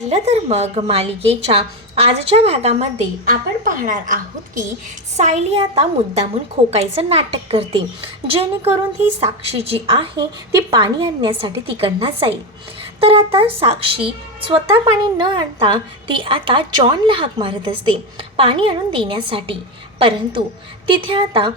पाहिलं तर मग मालिकेच्या आजच्या भागामध्ये आपण पाहणार आहोत की सायली आता मुद्दामून खोकायचं नाटक करते. जेणेकरून ही साक्षी जी आहे ती पाणी आणण्यासाठी तिकडनं जाईल. तर आता साक्षी स्वतः पाणी न आणता ती आता जॉनला हाक मारत असते पाणी आणून देण्यासाठी. परंतु तिथे आता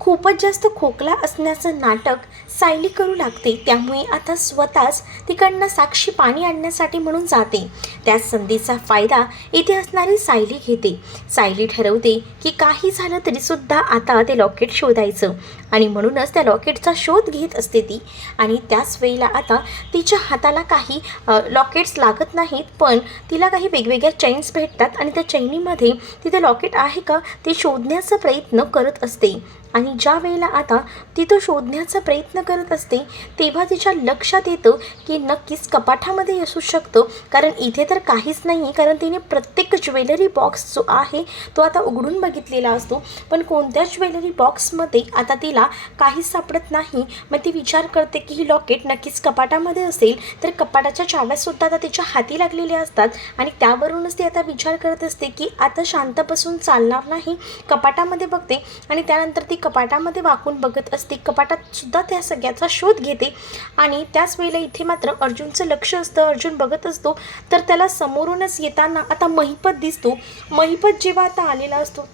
खूपच जास्त खोकला असण्याचं नाटक सायली करू लागते. त्यामुळे आता स्वतःच तिकडनं साक्षी पाणी आणण्यासाठी म्हणून जाते. त्या संधीचा फायदा इथे असणारी सायली घेते. सायली ठरवते की काही झालं तरीसुद्धा आता ते लॉकेट शोधायचं. आणि म्हणूनच त्या लॉकेटचा शोध घेत असते ती. आणि त्याच वेळेला आता तिच्या हाताला काही लॉकेट्स लागत नाहीत पण तिला काही वेगवेगळ्या चैन्स भेटतात आणि त्या चैनीमध्ये तिथे लॉकेट आहे का ते शोधण्याचा प्रयत्न करत असते. आणि ज्या वेळेला आता ती तो शोधण्याचा प्रयत्न करत असते तेव्हा तिच्या लक्षात येतं की नक्कीच कपाटामध्ये असू शकतं. कारण इथे तर काहीच नाही कारण तिने प्रत्येक ज्वेलरी बॉक्स जो आहे तो आता उघडून बघितलेला असतो. पण कोणत्या ज्वेलरी बॉक्समध्ये आता तिला काहीच सापडत नाही मग ती विचार करते की ही लॉकेट नक्कीच कपाटामध्ये असेल तर कपाटाच्या चाव्यासुद्धा आता तिच्या हाती लागलेल्या असतात. आणि त्यावरूनच ती आता विचार करत असते की आता शांत बसून चालणार नाही. कपाटामध्ये बघते आणि त्यानंतर ती कपाट कपाटामध्ये वाकून बघत असते. कपाटात सुद्धा त्या सगळ्याचा शोध घेते. आणि त्याच वेळेला इथे मात्र अर्जुनचं लक्ष असतं. अर्जुन बघत असतो. तर त्याला समोरूनच येताना आता महिपत दिसतो. महिपत जेव्हा आता आलेला असतो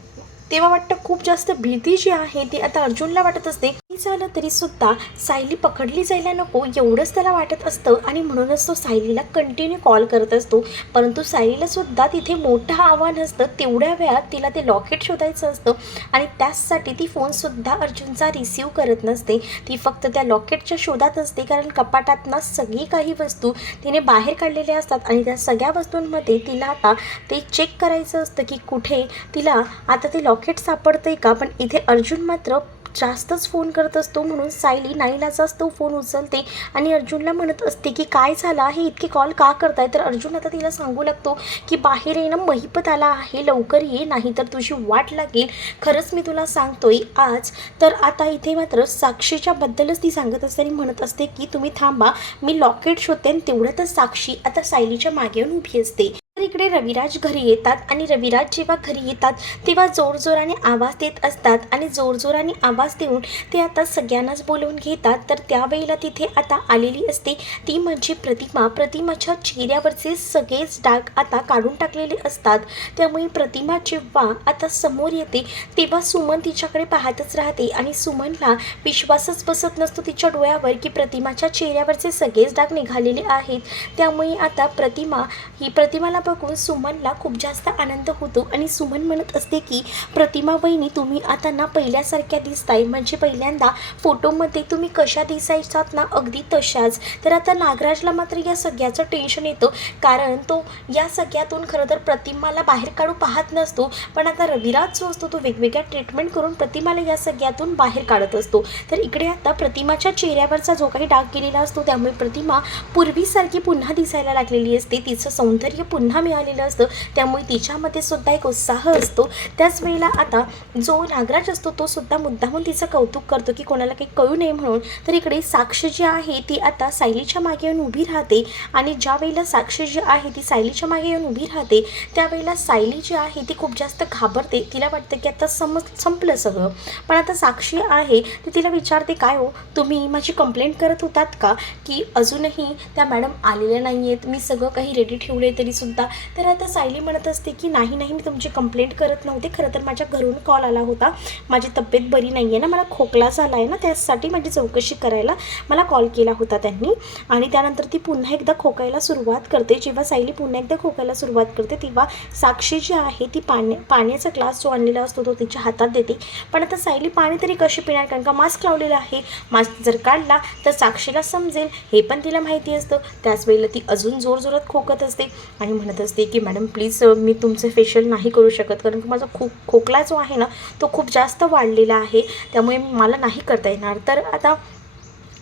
तेव्हा वाटतं खूप जास्त भीती जी आहे ती आता अर्जुनला वाटत असते. झालं तरी सुद्धा सायली पकडली जायला नको एवढंच त्याला वाटत असतं आणि म्हणूनच तो सायलीला कंटिन्यू कॉल करत असतो. परंतु सायलीला सुद्धा तिथे मोठं आव्हान असतं. तेवढ्या वेळात तिला ते लॉकेट शोधायचं असतं आणि त्याचसाठी ती फोनसुद्धा अर्जुनचा रिसीव करत नसते. ती फक्त त्या लॉकेटच्या शोधात असते कारण कपाटातनं सगळी काही वस्तू तिने बाहेर काढलेल्या असतात आणि त्या सगळ्या वस्तूंमध्ये तिला आता ते चेक करायचं असतं की कुठे तिला आता ते लॉकेट सापडतंय का? पण इथे अर्जुन मात्र जास्तच फोन करत असतो म्हणून सायली नाईलाजाच तो फोन उचलते आणि अर्जुनला म्हणत असते की काय झालं आहे? इतके कॉल का करताय? तर अर्जुन आता तिला सांगू लागतो की बाहेर येणं महिपत आला आहे. लवकर ये नाही तर तुझी वाट लागेल. खरंच मी तुला सांगतोय आज तर आता इथे मात्र साक्षीच्या बद्दलच ती सांगत असते आणि म्हणत असते की तुम्ही थांबा मी लॉकेट शोधते आणि तेवढ्यातच साक्षी आता सायलीच्या मागे येऊन उभी असते. तर इकडे रविराज घरी येतात आणि रविराज जेव्हा घरी येतात तेव्हा जोरजोराने आवाज देत असतात आणि जोरजोराने आवाज देऊन ते आता सगळ्यांनाच बोलवून घेतात. तर त्यावेळेला तिथे आता आलेली असते. ती म्हणजे प्रतिमा. प्रतिमाच्या चेहऱ्यावरचे सगळेच डाग आता काढून टाकलेले असतात. त्यामुळे प्रतिमा जेव्हा आता समोर येते तेव्हा सुमन तिच्याकडे पाहतच राहते आणि सुमनला विश्वासच बसत नसतो तिच्या डोळ्यावर की प्रतिमाच्या चेहऱ्यावरचे सगळेच डाग निघालेले आहेत. त्यामुळे आता प्रतिमा ही प्रतिमाला बघून सुमनला खूप जास्त आनंद होतो आणि सुमन म्हणत असते की प्रतिमा बहिणी तुम्ही आता ना पहिल्यासारख्या दिसताय. म्हणजे पहिल्यांदा फोटोमध्ये तुम्ही कशा दिसायचात ना अगदी तशाच. तर आता नागराजला मात्र या सगळ्याचं टेन्शन येतं. कारण तो या सगळ्यातून खरं तर प्रतिमाला बाहेर काढू पाहत नसतो. पण आता रविराज जो असतो तो वेगवेगळ्या ट्रीटमेंट करून प्रतिमाला या सगळ्यातून बाहेर काढत असतो. तर इकडे आता प्रतिमाच्या चेहऱ्यावरचा जो काही डाग गेलेला असतो त्यामुळे प्रतिमा पूर्वीसारखी पुन्हा दिसायला लागलेली असते. तिचं सौंदर्य पुन्हा मिळालेलं असतं. त्यामुळे तिच्यामध्ये सुद्धा एक उत्साह असतो. त्याच वेळेला आता जो नागराज असतो तो सुद्धा मुद्दामून तिचं कौतुक करतो की कोणाला काही कळू नये म्हणून. तर इकडे साक्ष जी आहे ती आता सायलीच्या मागे येऊन उभी राहते. आणि ज्या वेळेला साक्ष जी आहे ती सायलीच्या मागे येऊन उभी राहते त्यावेळेला सायली जी आहे ती खूप जास्त घाबरते. तिला वाटतं की आता सम संपलं सगळं. पण आता साक्षी आहे ती तिला विचारते काय हो? तुम्ही माझी कंप्लेंट करत होतात का? की अजूनही त्या मॅडम आलेल्या नाही आहेत मी सगळं काही रेडी ठेवले तरीसुद्धा तर आता सायली म्हणत असते की नाही नाही मी तुमची कंप्लेंट करत नव्हते. खरं तर माझ्या घरून कॉल आला होता. माझी तब्येत बरी नाही आहे ना. मला खोकला झाला आहे ना. त्यासाठी माझी चौकशी करायला मला कॉल केला होता त्यांनी. आणि त्यानंतर ती पुन्हा एकदा खोकायला सुरुवात करते. जेव्हा सायली पुन्हा एकदा खोकायला सुरुवात करते तेव्हा साक्षी जी आहे ती पाण्या पाण्याचा ग्लास जो आणलेला असतो तो तिच्या हातात देते. पण आता सायली पाणी तरी कशी पिणार? कारण का मास्क लावलेला आहे. मास्क जर काढला तर साक्षीला समजेल. हे पण तिला माहिती असतं. त्याच वेळेला ती अजून जोरजोरात खोकत असते. आणि म्हणत असते की मॅडम प्लीज मी तुमचं फेशियल नाही करू शकत. कारण की माझा खो खोकला जो आहे ना तो खूप जास्त वाढलेला आहे. त्यामुळे मला नाही करता येणार. तर आता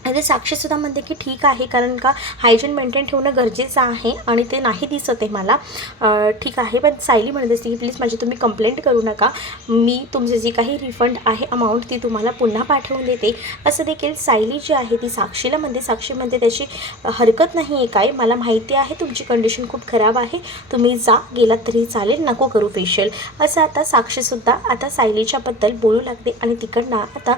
आणि ते साक्षीसुद्धा म्हणते की ठीक आहे कारण का हायजीन मेंटेन ठेवणं गरजेचं आहे आणि ते नाही दिसत आहे मला. ठीक आहे पण सायली म्हणत असते की प्लीज माझी तुम्ही कंप्लेंट करू नका. मी तुमचे जी काही रिफंड आहे अमाऊंट ती तुम्हाला पुन्हा पाठवून देते. असं देखील सायली जी आहे ती साक्षीला म्हणते. साक्षी म्हणते त्याची हरकत नाही आहे काय? मला माहिती आहे तुमची कंडिशन खूप खराब आहे. तुम्ही जा गेलात तरी चालेल नको करू फेशियल असं आता साक्षीसुद्धा आता सायलीच्याबद्दल बोलू लागते आणि तिकडनं आता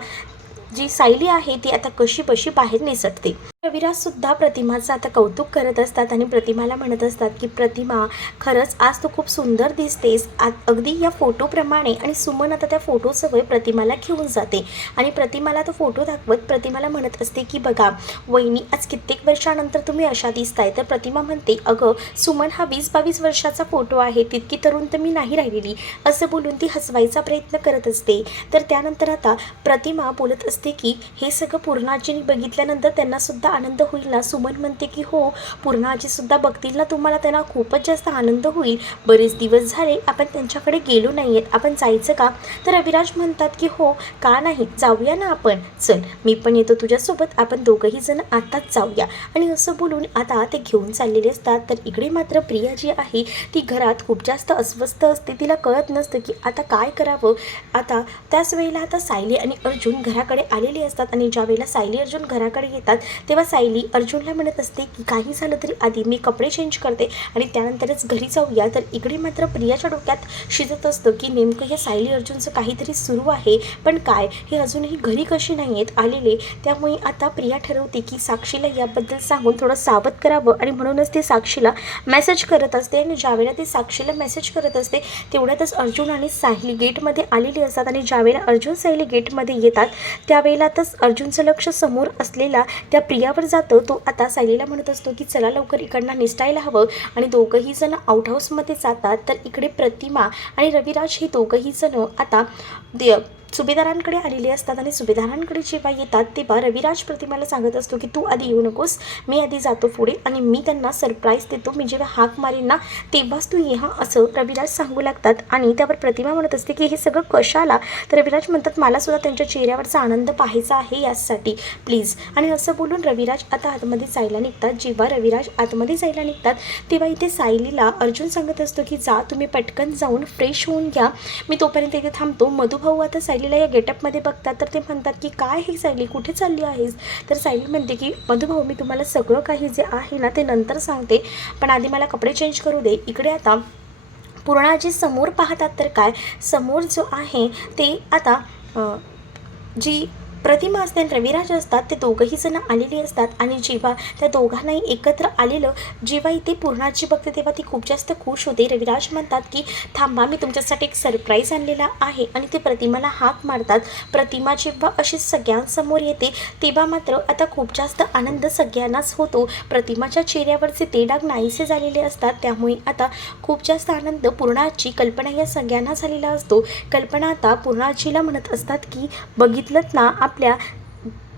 जी सायली आहे ती आता कशी बशी बाहेर निसटते. रविराज सुद्धा प्रतिमाचं आता कौतुक करत असतात आणि प्रतिमाला म्हणत असतात की प्रतिमा खरंच आज तू खूप सुंदर दिसतेस. आ अगदी या फोटोप्रमाणे. आणि सुमन आता त्या फोटोसवय प्रतिमाला घेऊन जाते. आणि प्रतिमाला तो फोटो दाखवत प्रतिमाला म्हणत असते की बघा वहिनी आज कित्येक वर्षानंतर तुम्ही अशा दिसताय. तर प्रतिमा म्हणते अगं सुमन हा वीस बावीस वर्षाचा फोटो आहे. तितकी तरुण तर मी नाही राहिलेली. असं बोलून ती हसवायचा प्रयत्न करत असते. तर त्यानंतर आता प्रतिमा बोलत असते की हे सगळं पूर्णाजीने बघितल्यानंतर त्यांना सुद्धा आनंद होईल ना? सुमन म्हणते की हो पूर्णाजीसुद्धा बघतील ना तुम्हाला त्यांना खूपच जास्त आनंद होईल. बरेच दिवस झाले आपण त्यांच्याकडे गेलो नाही आहेत आपण जायचं का? तर अविराज म्हणतात की हो का नाही? जाऊया ना आपण. चल मी पण येतो तुझ्यासोबत. आपण दोघंही जण आताच जाऊया. आणि असं बोलून आता ते घेऊन चाललेले असतात. तर इकडे मात्र प्रिया जी आहे ती घरात खूप जास्त अस्वस्थ असते. तिला कळत नसतं की आता काय करावं. आता त्याच वेळेला आता सायली आणि अर्जुन घराकडे आलेले असतात. आणि ज्या वेळेला सायली अर्जुन घराकडे येतात तेव्हा सायली अर्जुनला म्हणत असते की काही झालं तरी आधी मी कपडे चेंज करते आणि त्यानंतरच घरी जाऊया. तर इकडे मात्र प्रियाच्या डोक्यात शिजत असतं की नेमकं या सायली अर्जुनचं काहीतरी सुरू आहे. पण काय? हे अजूनही घरी कशी नाही आहेत आलेले. त्यामुळे आता प्रिया ठरवते की साक्षीला याबद्दल सांगून थोडं सावध करावं आणि म्हणूनच ती साक्षीला मेसेज करत असते आणि ज्यावेळेला ती साक्षीला मेसेज करत असते तेवढ्यातच अर्जुन आणि सायली गेटमध्ये आलेली असतात आणि ज्यावेळेला अर्जुन सायली गेटमध्ये येतात त्यावेळेलातच अर्जुनचं लक्ष समोर असलेला त्या प्रिया प्रियावर जातो तो आता सायलीला म्हणत असतो की चला लवकर इकडनं निसटायला हवं. आणि दोघंही जण आउट हाऊसमध्ये जातात. तर इकडे प्रतिमा आणि रविराज हे दोघंही जण आता दे सुभेदारांकडे आलेले असतात आणि सुभेदारांकडे जेव्हा येतात तेव्हा रविराज प्रतिमाला सांगत असतो की तू आधी येऊ नकोस मी आधी जातो पुढे आणि मी त्यांना सरप्राईज देतो. मी जेव्हा हाक मारेन ना तेव्हाच तू ये हा असं रविराज सांगू लागतात आणि त्यावर प्रतिमा म्हणत असते की हे सगळं कशाला? तर रविराज म्हणतात मला सुद्धा त्यांच्या चेहऱ्यावरचा आनंद पाहायचा आहे यासाठी प्लीज आणि असं बोलून रविराज आता आतमध्ये जायला निघतात. जेव्हा रविराज आतमध्ये जायला निघतात तेव्हा इथे सायलीला अर्जुन सांगत असतो की जा तुम्ही पटकन जाऊन फ्रेश होऊन घ्या. मी तोपर्यंत इथे थांबतो. मधुभाऊ आता सायली सायलीला या गेटअपमध्ये बघतात तर ते म्हणतात की काय हे सायली? कुठे चालली आहेस? तर सायली म्हणते की मधुभाऊ मी तुम्हाला सगळं काही जे आहे ना ते नंतर सांगते. पण आधी मला कपडे चेंज करू दे. इकडे आता पूर्णाजी समोर पाहतात तर काय? समोर जो आहे ते आता जी प्रतिमा असते आणि रविराज असतात ते दोघंही जण आलेली असतात आणि जेव्हा त्या दोघांनाही एकत्र आलेलं जेव्हा इथे पूर्णाची बघते तेव्हा ती खूप जास्त खुश होते. रविराज म्हणतात की थांबा मी तुमच्यासाठी एक सरप्राईज आणलेला आहे. आणि ते प्रतिमाला हाक मारतात. प्रतिमा जेव्हा अशी सगळ्यांसमोर येते तेव्हा मात्र आता खूप जास्त आनंद सगळ्यांनाच होतो. प्रतिमाच्या चेहऱ्यावरचे ते डाग नाहीसे झालेले असतात. त्यामुळे आता खूप जास्त आनंद पूर्णाची कल्पना या सगळ्यांना झालेला असतो. कल्पना आता पूर्णाजीला म्हणत असतात की बघितलं ना आप आपल्या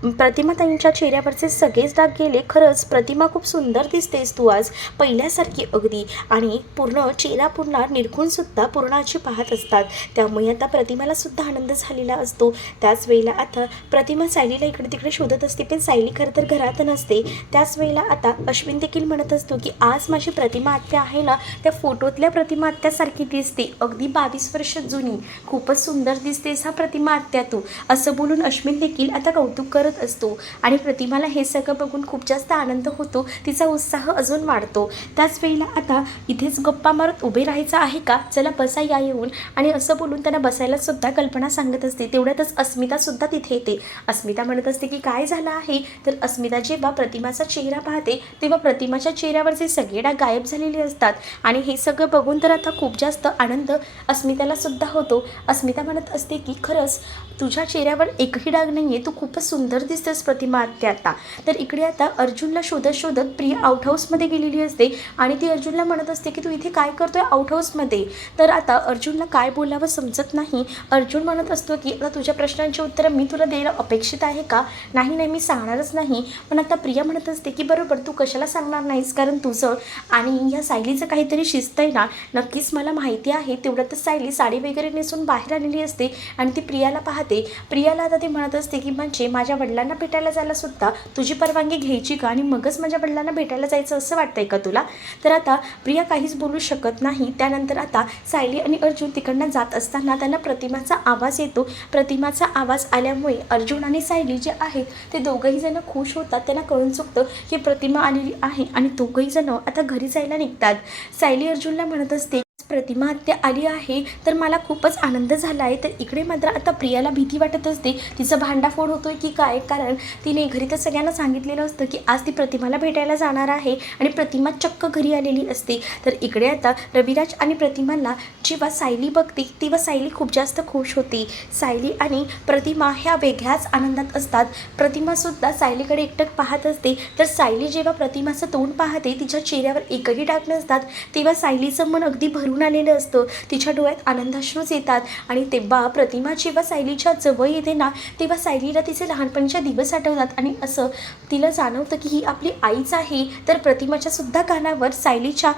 प्रतिमाताईंच्या चेहऱ्यावरचे सगळेच डाग गेले. खरंच प्रतिमा खूप सुंदर दिसतेस तू आज पहिल्यासारखी अगदी. आणि पूर्ण चेहरा पूर्ण निरखूनसुद्धा पूर्णाची पाहत असतात. त्यामुळे आता प्रतिमाला सुद्धा आनंद झालेला असतो. त्याच वेळेला आता प्रतिमा सायलीला इकडे तिकडे शोधत असते पण सायली खरं तर घरात नसते. त्याच वेळेला आता अश्विन देखील म्हणत असतो की आज माझी प्रतिमा आत्या आहे ना त्या फोटोतल्या प्रतिमा आत्यासारखी दिसते. अगदी बावीस वर्ष जुनी. खूपच सुंदर दिसतेस हा प्रतिमा आत्या तू. असं बोलून अश्विन देखील आता कौतुक करत असतो. आणि प्रतिमाला हे सगळं बघून खूप जास्त आनंद होतो. तिचा उत्साह अजून वाढतो. त्याच वेळेला आता इथेच गप्पा मारत उभे राहायचं आहे का? चला बसा या येऊन. आणि असं बोलून त्यांना बसायला सुद्धा कल्पना सांगत असते. तेवढ्यातच अस्मितासुद्धा तिथे येते. अस्मिता म्हणत असते की काय झालं आहे? तर अस्मिता जेव्हा प्रतिमाचा चेहरा पाहते तेव्हा प्रतिमाच्या चेहऱ्यावरचे सगळे डाग गायब झालेले असतात. आणि हे सगळं बघून तर आता खूप जास्त आनंद अस्मिताला सुद्धा होतो. अस्मिता म्हणत असते की खरंच तुझ्या चेहऱ्यावर एकही डाग नाही आहे तू खूपच सुंदर दिसतेस प्रतिमा आत्या आता. तर इकडे आता अर्जुनला शोधत शोधत प्रिया आउट हाऊसमध्ये गेलेली असते आणि ती अर्जुनला म्हणत असते की तू इथे काय करतोय आउट हाऊसमध्ये तर आता अर्जुनला काय बोलावं समजत नाही. अर्जुन म्हणत असतो की आता तुझ्या प्रश्नांची उत्तरं मी तुला द्यायला अपेक्षित आहे का? नाही नाही मी सांगणारच नाही. पण आता प्रिया म्हणत असते की बरोबर तू कशाला सांगणार नाहीस? कारण तुझं आणि या सायलीचं काहीतरी शिस्त आहे ना? नक्कीच मला माहिती आहे. तेवढ्यातच सायली साडी वगैरे नेसून बाहेर आलेली असते आणि ती प्रियाला पाहते. प्रियाला आता ती म्हणत असते की म्हणजे माझ्या वडिलांना भेटायला जायला सुद्धा तुझी परवानगी घ्यायची का? आणि मगच माझ्या वडिलांना भेटायला जायचं असं वाटतंय का तुला? तर आता प्रिया काहीच बोलू शकत नाही. त्यानंतर आता सायली आणि अर्जुन तिकडनं जात असताना त्यांना प्रतिमाचा आवाज येतो. प्रतिमाचा आवाज आल्यामुळे अर्जुन आणि सायली जे आहेत ते दोघंही जण खुश होतात. त्यांना कळून चुकतं की प्रतिमा आलेली आहे आणि दोघंही जण आता घरी जायला निघतात. सायली अर्जुनला म्हणत असते प्रतिमा आत्या आली आहे तर मला खूपच आनंद झाला आहे. तर इकडे मात्र आता प्रियाला भीती वाटत असते. तिचं भांडाफोड होतोय की काय? कारण तिने घरी तर सगळ्यांना सांगितलेलं असतं की आज ती प्रतिमाला भेटायला जाणार आहे आणि प्रतिमा चक्क घरी आलेली असते. तर इकडे आता रविराज आणि प्रतिमाला जेव्हा सायली बघते तेव्हा सायली खूप जास्त खुश होते. सायली आणि प्रतिमा ह्या वेगळ्याच आनंदात असतात. प्रतिमासुद्धा सायलीकडे एकटक पाहत असते. तर सायली जेव्हा प्रतिमाचं तोंड पाहते तिच्या चेहऱ्यावर एकही डाग नसतात तेव्हा सायलीचं मन अगदी भरून आलेलं असतं. तिच्या डोळ्यात आनंदाश्रूच येतात. आणि तेव्हा प्रतिमा जेव्हा सायलीच्या जवळ येते ना तेव्हा सायलीला तिचे लहानपणीच्या दिवस आठवतात. आणि असं तिला जाणवतं की ही आपली आईच आहे. तर प्रतिमाच्या सुद्धा कानावर सायलीच्या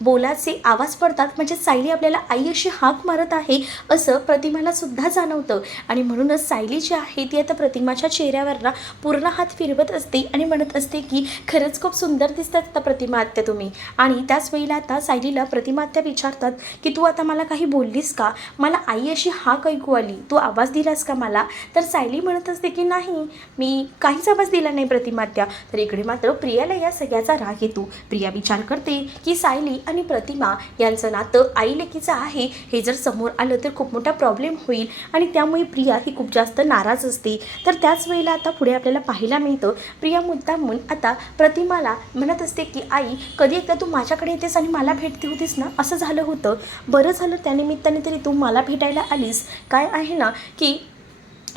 बोलाचे आवाज पडतात. म्हणजे सायली आपल्याला आई अशी हाक मारत आहे असं प्रतिमाला सुद्धा जाणवतं. आणि म्हणूनच सायली जी आहे ती आता प्रतिमाच्या चेहऱ्यावर ना पूर्ण हात फिरवत असते आणि म्हणत असते की खरंच खूप सुंदर दिसतात आता प्रतिमा आत्या तुम्ही. आणि त्याच वेळेला आता सायलीला प्रतिमा आत्या विचारतात की तू आता मला काही बोललीस का? मला आई अशी हाक ऐकू आली. तू आवाज दिलास का मला? तर सायली म्हणत असते की नाही मी काहीच आवाज दिला नाही प्रतिमात्या तर इकडे मात्र प्रियाला या सगळ्याचा राग येतो. प्रिया विचार करते की सायली आणि प्रतिमा यांचं नातं आई लेकीचं आहे. हे जर समोर आलं तर खूप मोठा प्रॉब्लेम होईल. आणि त्यामुळे प्रिया ही खूप जास्त नाराज असते. तर त्याच वेळेला आता पुढे आपल्याला पाहायला मिळतं. प्रिया मुद्दामून आता प्रतिमाला म्हणत असते की आई कधी एकदा तू माझ्याकडे येतेस आणि मला भेटती होतीस ना? असं झालं होतं. बरं झालं त्यानिमित्ताने तरी तू मला भेटायला आलीस. काय आहे ना की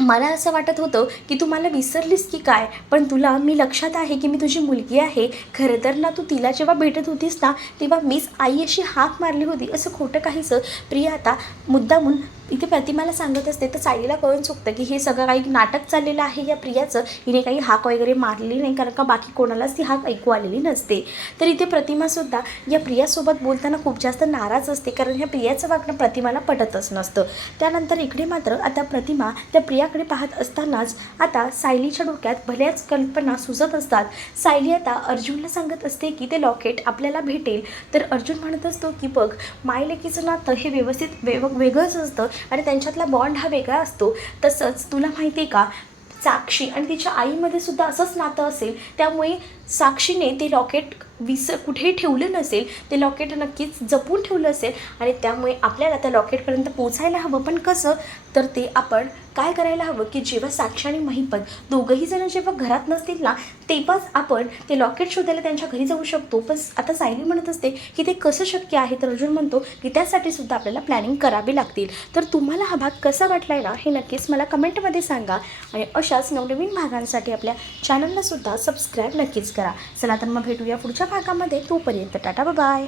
मला असं वाटत होतं की तू मला विसरलीस की काय? पण तुला मी लक्षात आहे की मी तुझी मुलगी आहे. खरं तर ना तू तिला जेव्हा भेटत होतीस ना तेव्हा मीच आई अशी हाक मारली होती. असं खोटं काहीचं प्रिया आता मुद्दामून इथे प्रतिमाला सांगत असते तर सायलीला कळून चुकतं की हे सगळं काही नाटक चाललेलं आहे या प्रियाचं. हिने काही हाक वगैरे मारली नाही कारण का बाकी कोणालाच ती हाक ऐकू आलेली नसते. तर इथे प्रतिमासुद्धा या प्रियासोबत बोलताना खूप जास्त नाराज असते कारण ह्या प्रियाचं वागणं प्रतिमाला पटतच नसतं. त्यानंतर इकडे मात्र आता प्रतिमा त्या प्रियाकडे पाहत असतानाच आता सायलीच्या डोक्यात भल्याच कल्पना सुचत असतात. सायली आता अर्जुनला सांगत असते की ते लॉकेट आपल्याला भेटेल. तर अर्जुन म्हणत असतो की बघ मायलेकीचं नातं हे व्यवस्थित वेग वेगळंच असतं. आणि त्यांच्यातला बॉन्ड हा वेगळा असतो. तसंच तुला माहिती आहे का साक्षी आणि तिच्या आईमध्ये सुद्धा असंच नातं असेल. त्यामुळे साक्षीने ते लॉकेट विस कुठेही ठेवलं नसेल ते लॉकेट नक्कीच जपून ठेवलं असेल आणि त्यामुळे आपल्याला त्या लॉकेटपर्यंत पोचायला हवं. पण कसं? तर ते आपण काय करायला हवं की जेव्हा साक्षी आणि महिपत दोघंही जण जेव्हा घरात नसतील ना तेव्हाच आपण ते लॉकेट शोधायला त्यांच्या घरी जाऊ शकतो. पण आता सायली म्हणत असते की ते कसं शक्य आहे? तर अर्जुन म्हणतो की त्यासाठी सुद्धा आपल्याला प्लॅनिंग करावी लागतील. तर तुम्हाला हा भाग कसा वाटला आहे ना हे नक्कीच मला कमेंटमध्ये सांगा. आणि अशाच नवनवीन भागांसाठी आपल्या चॅनलला सुद्धा सबस्क्राईब नक्कीच करा. चला तर मग भेटूया पुढच्या भागामध्ये तोपर्यंत टाटा बाय